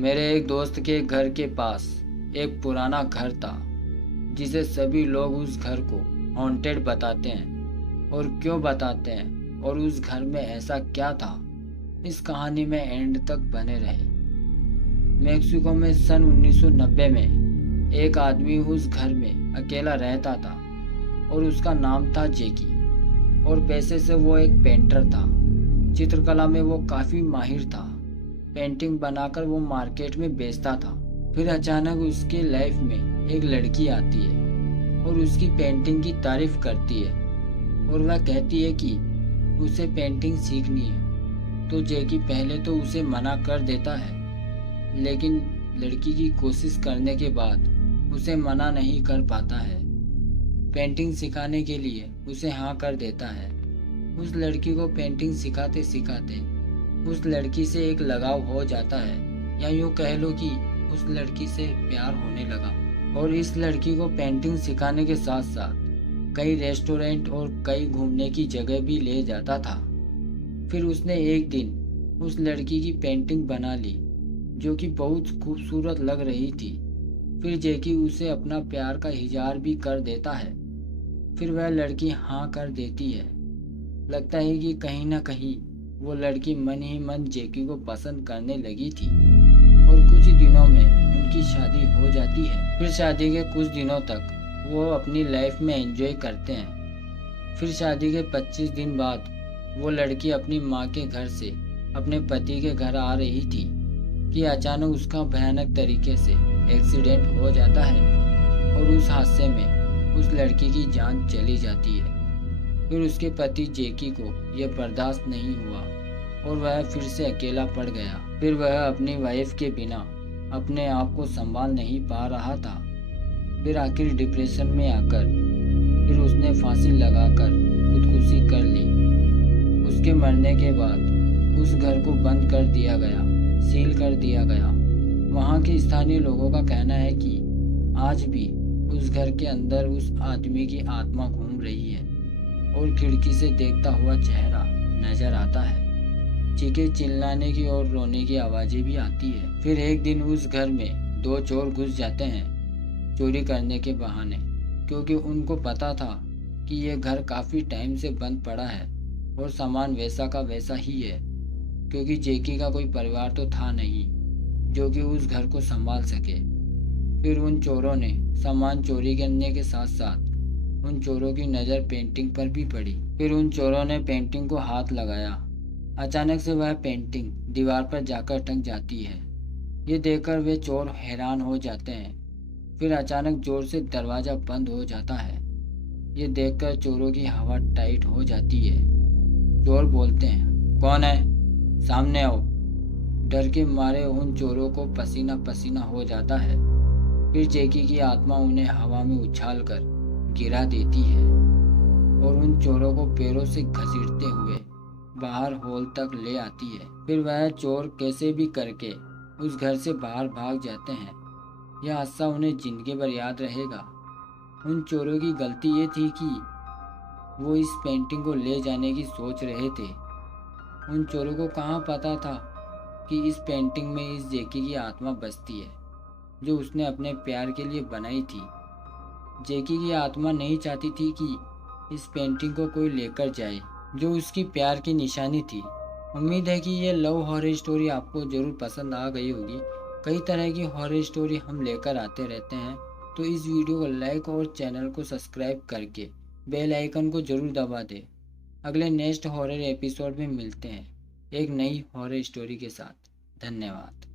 मेरे एक दोस्त के घर के पास एक पुराना घर था जिसे सभी लोग उस घर को हॉन्टेड बताते हैं। और क्यों बताते हैं और उस घर में ऐसा क्या था, इस कहानी में एंड तक बने रहे। मेक्सिको में सन 1990 में एक आदमी उस घर में अकेला रहता था और उसका नाम था जेकी। और पैसे से वो एक पेंटर था। चित्रकला में वो काफ़ी माहिर था। पेंटिंग बनाकर वो मार्केट में बेचता था। फिर अचानक उसके लाइफ में एक लड़की आती है और उसकी पेंटिंग की तारीफ करती है और वह कहती है कि उसे पेंटिंग सीखनी है। तो जेकी पहले तो उसे मना कर देता है, लेकिन लड़की की कोशिश करने के बाद उसे मना नहीं कर पाता है। पेंटिंग सिखाने के लिए उसे हाँ कर देता है। उस लड़की को पेंटिंग सिखाते सिखाते उस लड़की से एक लगाव हो जाता है, या यूँ कह लो कि उस लड़की से प्यार होने लगा। और इस लड़की को पेंटिंग सिखाने के साथ साथ कई रेस्टोरेंट और कई घूमने की जगह भी ले जाता था। फिर उसने एक दिन उस लड़की की पेंटिंग बना ली जो कि बहुत खूबसूरत लग रही थी। फिर जेकी उसे अपना प्यार का इजहार भी कर देता है। फिर वह लड़की हाँ कर देती है। लगता है कि कहीं ना कहीं वो लड़की मन ही मन जेकी को पसंद करने लगी थी और कुछ दिनों में उनकी शादी हो जाती है। फिर शादी के कुछ दिनों तक वो अपनी लाइफ में एंजॉय करते हैं। फिर शादी के 25 दिन बाद वो लड़की अपनी माँ के घर से अपने पति के घर आ रही थी कि अचानक उसका भयानक तरीके से एक्सीडेंट हो जाता है और उस हादसे में उस लड़की की जान चली जाती है। फिर उसके पति जेकी को यह बर्दाश्त नहीं हुआ और वह फिर से अकेला पड़ गया। फिर वह अपनी वाइफ के बिना अपने आप को संभाल नहीं पा रहा था। फिर आखिर डिप्रेशन में आकर फिर उसने फांसी लगाकर खुदकुशी कर ली। उसके मरने के बाद उस घर को बंद कर दिया गया, सील कर दिया गया। वहाँ के स्थानीय लोगों का कहना है कि आज भी उस घर के अंदर उस आदमी की आत्मा घूम रही है और खिड़की से देखता हुआ चेहरा नजर आता है। चीखें चिल्लाने की और रोने की आवाजें भी आती है। फिर एक दिन उस घर में 2 चोर घुस जाते हैं चोरी करने के बहाने, क्योंकि उनको पता था कि यह घर काफी टाइम से बंद पड़ा है और सामान वैसा का वैसा ही है, क्योंकि जेकी का कोई परिवार तो था नहीं जो कि उस घर को संभाल सके। फिर उन चोरों ने सामान चोरी करने के साथ साथ उन चोरों की नज़र पेंटिंग पर भी पड़ी। फिर उन चोरों ने पेंटिंग को हाथ लगाया। अचानक से वह पेंटिंग दीवार पर जाकर अटक जाती है। ये देखकर वे चोर हैरान हो जाते हैं। फिर अचानक जोर से दरवाज़ा बंद हो जाता है। ये देखकर चोरों की हवा टाइट हो जाती है। चोर बोलते हैं, कौन है, सामने आओ। डर के मारे उन चोरों को पसीना पसीना हो जाता है। फिर जेकी की आत्मा उन्हें हवा में उछाल कर गिरा देती है और उन चोरों को पैरों से घसीटते हुए बाहर हॉल तक ले आती है। फिर वह चोर कैसे भी करके उस घर से बाहर भाग जाते हैं। यह हादसा उन्हें जिंदगी भर याद रहेगा। उन चोरों की गलती ये थी कि वो इस पेंटिंग को ले जाने की सोच रहे थे। उन चोरों को कहाँ पता था कि इस पेंटिंग में इस जेकी की आत्मा बसती है जो उसने अपने प्यार के लिए बनाई थी। जेकी की आत्मा नहीं चाहती थी कि इस पेंटिंग को कोई लेकर जाए जो उसकी प्यार की निशानी थी। उम्मीद है कि ये लव हॉरर स्टोरी आपको ज़रूर पसंद आ गई होगी। कई तरह की हॉरर स्टोरी हम लेकर आते रहते हैं, तो इस वीडियो को लाइक और चैनल को सब्सक्राइब करके बेल आइकन को ज़रूर दबा दें। अगले नेक्स्ट हॉरर एपिसोड में मिलते हैं एक नई हॉरर स्टोरी के साथ। धन्यवाद।